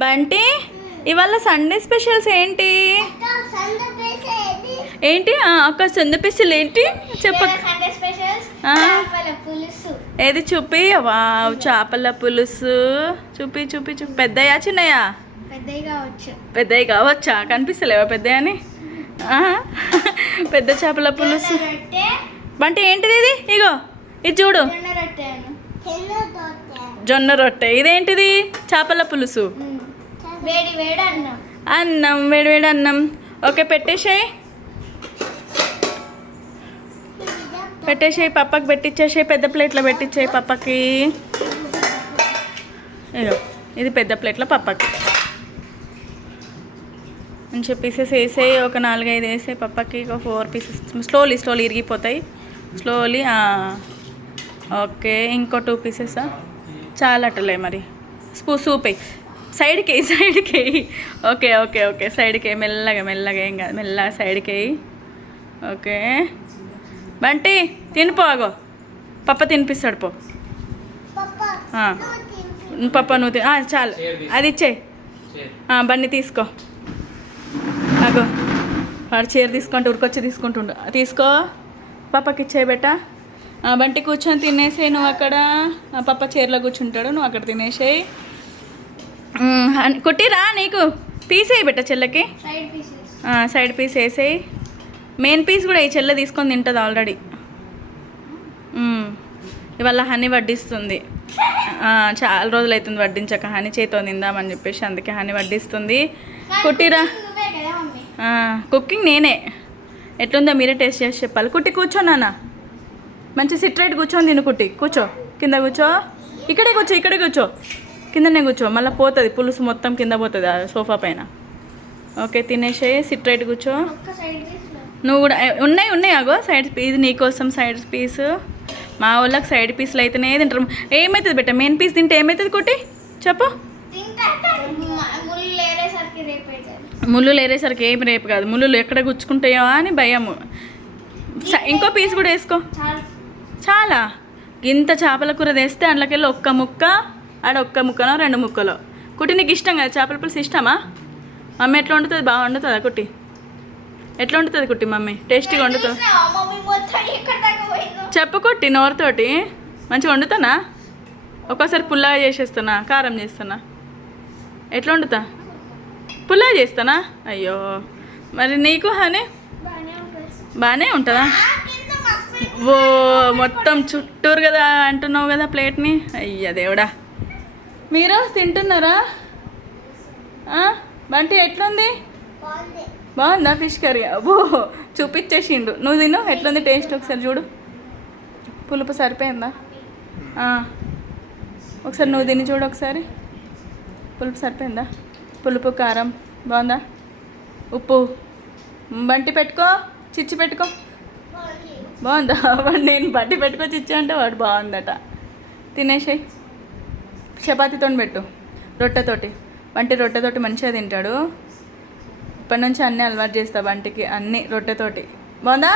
బంటి ఇవాళ Sunday specials ఏంటి ఏంటి అక్క సండే స్పెషల్ ఏంటి చెప్ప ఏది చూపి వావ్ చేపల పులుసు చూపి చూపి చూపి పెద్దయా చిన్నయా పెద్దవి కావచ్చా కనిపిస్తలేవా పెద్దయని పెద్ద చేపల పులుసు బంటి ఏంటిది ఇది ఇగో ఇది చూడు జొన్న రొట్టె ఇదేంటిది చేపల పులుసు అన్నం వేడి అన్నం ఓకే పెట్టేసేయి పప్పకి పెట్టించేసేయి పెద్ద ప్లేట్లో పెట్టించేయి పప్పకి ఇగో ఇది పెద్ద ప్లేట్లో పప్పకి మంచిగా పీసెస్ వేసేయి ఒక 4-5 వేసేయి పప్పకి ఒక 4 పీసెస్ స్లోలీ ఇరిగిపోతాయి స్లోలీ ఓకే ఇంకో 2 పీసెసా చాలా అట్టలే మరి సూప్ సైడ్కి ఓకే సైడ్కి మెల్లగా ఏం కాదు మెల్లగా సైడ్కి ఓకే బంటి తినిపోగో పప్ప తినిపిస్తాడు పో పప్ప నువ్వు చాలు అది ఇచ్చేయి బండి తీసుకో అగో వాడు చీర తీసుకుంటూ ఉరికొచ్చి తీసుకుంటుండు తీసుకో పప్పకి ఇచ్చేయి బెట్ట బంటి కూర్చొని తినేసేయి నువ్వు అక్కడ పప్ప చీరలో కూర్చుంటాడు నువ్వు అక్కడ తినేసేయి కుట్టిరా నీకు పీస్ వేయి బెట్ట చెల్లకి సైడ్ పీస్ వేసేయి మెయిన్ పీస్ కూడా ఈ చెల్ల తీసుకొని తింటుంది ఆల్రెడీ ఇవాళ హనీ వడ్డిస్తుంది చాలా రోజులు అవుతుంది వడ్డించక హనీ చేతో తిందామని చెప్పేసి అందుకే హనీ వడ్డిస్తుంది కుట్టిరా కుకింగ్ నేనే ఎట్లుందో మీరే టేస్ట్ చేసి చెప్పాలి కుట్టి కూర్చో నాన్న మంచి సిట్రైట్ కూర్చొని తిను కుట్టి కూర్చో కింద కూర్చో ఇక్కడే కూర్చో కిందనే కూర్చో మళ్ళీ పోతుంది పులుసు మొత్తం కింద పోతుంది ఆ సోఫా పైన ఓకే తినేసేయి సిట్రైట్ కూర్చో నువ్వు కూడా ఉన్నాయి అగో సైడ్ పీస్ నీకోసం సైడ్ పీస్ మా వాళ్ళకి సైడ్ పీస్లు అయితేనే తింటారు ఏమవుతుంది బెట్ట మెయిన్ పీస్ తింటే ఏమవుతుంది కుట్టి చెప్పు ముళ్ళు లేరేసరికి ఏం రేపు కాదు ముళ్ళు ఎక్కడ గుచ్చుకుంటాయో అని భయము ఇంకో పీస్ కూడా వేసుకో చాలా ఇంత చేపల కూర తెస్తే అందులోకెళ్ళి ఒక్క ముక్క ఆడ ఒక్క ముక్కనో 2 ముక్కలో కుట్టి నీకు ఇష్టం కదా చేపల పులుసు ఇష్టమా మమ్మీ ఎట్లా వండుతుంది బాగా వండుతుందా కుట్టి ఎట్లా వండుతుంది కుట్టి మమ్మీ టేస్టీగా వండుతుంది చెప్పు కుట్టి నోరుతోటి మంచిగా వండుతానా ఒక్కోసారి పుల్లగా చేసేస్తున్నా కారం చేస్తున్నా ఎట్లా వండుతా పుల్లగా చేస్తానా అయ్యో మరి నీకు హనీ బాగానే ఉంటుందా ఓ మొత్తం చుట్టూరు కదా అంటున్నావు కదా ప్లేట్ని అయ్యా దేవుడా మీరు తింటున్నారా బంటి ఎట్లుంది బాగుందా ఫిష్ కర్రీ అబ్బో చూపించేసిండు నువ్వు తిను ఎట్లుంది టేస్ట్ ఒకసారి చూడు పులుపు సరిపోయిందా ఒకసారి నువ్వు తిని చూడు ఒకసారి పులుపు సరిపోయిందా పులుపు కారం బాగుందా ఉప్పు బంటి పెట్టుకో చిచ్చి పెట్టుకో బాగుందా వాడు నేను బంటి పెట్టుకో చిచ్చి అంటే వాడు బాగుందట తినేసేయి చపాతీతో పెట్టు రొట్టెతోటి బంటి రొట్టెతోటి మంచిగా తింటాడు ఇప్పటి నుంచి అన్నీ అలవాటు చేస్తా బంటికి అన్నీ రొట్టెతోటి బాగుందా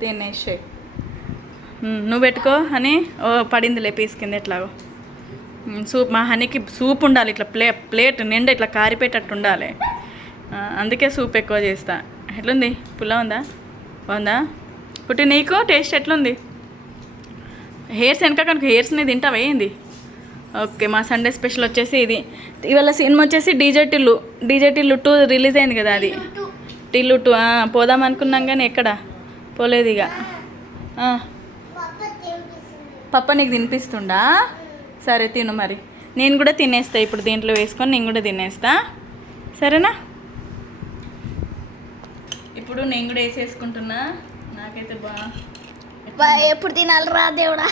తినేసేయి నువ్వు పెట్టుకో హనీ పడిందిలే పీస్ కింద ఎట్లాగో సూప్ మా హనీకి సూప్ ఉండాలి ఇట్లా ప్లేట్ నిండా ఇట్లా కారిపోయేటట్టు ఉండాలి అందుకే సూప్ ఎక్కువ చేస్తా ఎట్లుంది పుల్ల ఉందా బాగుందా కుట్టి నీకు టేస్ట్ ఎట్లుంది హెయిర్స్ వెనక కనుక హెయిర్స్ని తింటావా ఏంది ఓకే మా సండే స్పెషల్ వచ్చేసి ఇది ఇవాళ సినిమా వచ్చేసి డీజే టిల్లు 2 రిలీజ్ అయింది కదా అది టిల్లు 2 పోదాం అనుకున్నాం కానీ ఎక్కడ పోలేదు ఇక పప్ప నీకు తినిపిస్తుండా సరే తిను మరి నేను కూడా తినేస్తా ఇప్పుడు దీంట్లో వేసుకొని నేను కూడా తినేస్తా సరేనా ఇప్పుడు నేను కూడా వేసేసుకుంటున్నా నాకైతే ఎప్పుడు తినాలిరా దేవుడా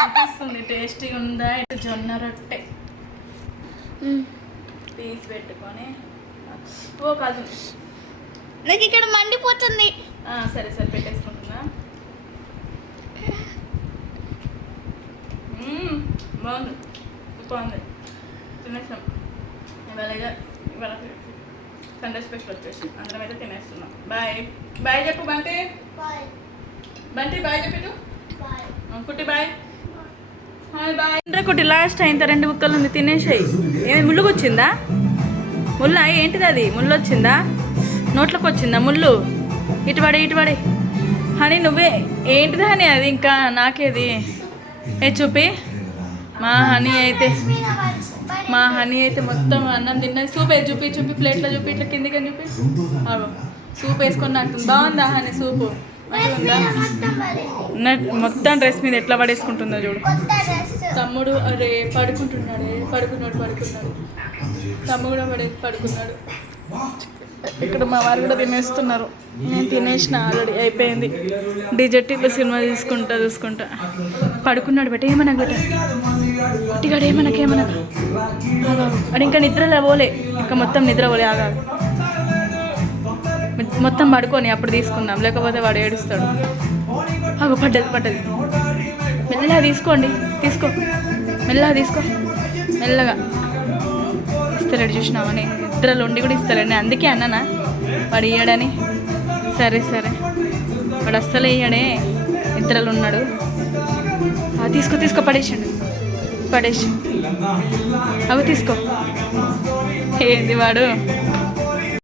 అనిపిస్తుంది టేస్టీగా ఉందా ఇటు జొన్న రొట్టె పీస్ పెట్టుకొని ఓ కాదు నాకు ఇక్కడ మండిపోతుంది సరే పెట్టేసుకుంటున్నా బాగుంది తినేసాం ఇవాళ సండే స్పెషల్ వచ్చేసి అందరం అయితే తినేస్తున్నాం బాయ్ చెప్పు బంటి బాయ్ చెప్పు కుట్టి బాయ్ హాయ్ బాయ్ కుట్టి లాస్ట్ అయింత 2 ముక్కలు ఉంది తినేసాయి ఏమి ముళ్ళుకొచ్చిందా ముళ్ళు ఏంటిది అది? ముళ్ళు వచ్చిందా? నోట్లోకి వచ్చిందా ముళ్ళు? ఇటుపడే హనీ నువ్వే ఏంటిది హనీ అది? ఇంకా నాకేది చూపి. మా హనీ అయితే మొత్తం అన్నం తిన్నది. సూప్ వేసి చూపి ప్లేట్లో చూపి, ఇట్లా కిందికి చూపి. సూప్ వేసుకొని నాకు బాగుందా హనీ? సూపు మొత్తం డ్రెస్ మీద ఎట్లా పడేసుకుంటుందో చూడు. తమ్ముడు అరే పడుకున్నాడు. తమ్ముడు కూడా పడుకున్నాడు. ఇక్కడ మా వారు కూడా తినేస్తున్నారు. నేను తినేసిన ఆల్రెడీ అయిపోయింది. డిజెక్టివ్ సినిమా చూసుకుంటా పడుకున్నాడు. ఏమనకు గట్టిగాడు ఏమనకు అది ఇంకా నిద్రలో పోలే. ఇంకా మొత్తం నిద్ర పోలే. మొత్తం పడుకొని అప్పుడు తీసుకుందాం, లేకపోతే వాడు ఏడుస్తాడు. పడ్డది. మెల్లగా తీసుకో మెల్లగా ఇస్తలేడు. చూసినావా? నేను నిద్రలో ఉండి కూడా ఇస్తలేడు. నేను అందుకే అన్నానా వాడు ఇయ్యడని. సరే వాడు అస్సలే ఇయ్యడే, నిద్రలో ఉన్నాడు. తీసుకో పడేసి తీసుకో. ఏంది వాడు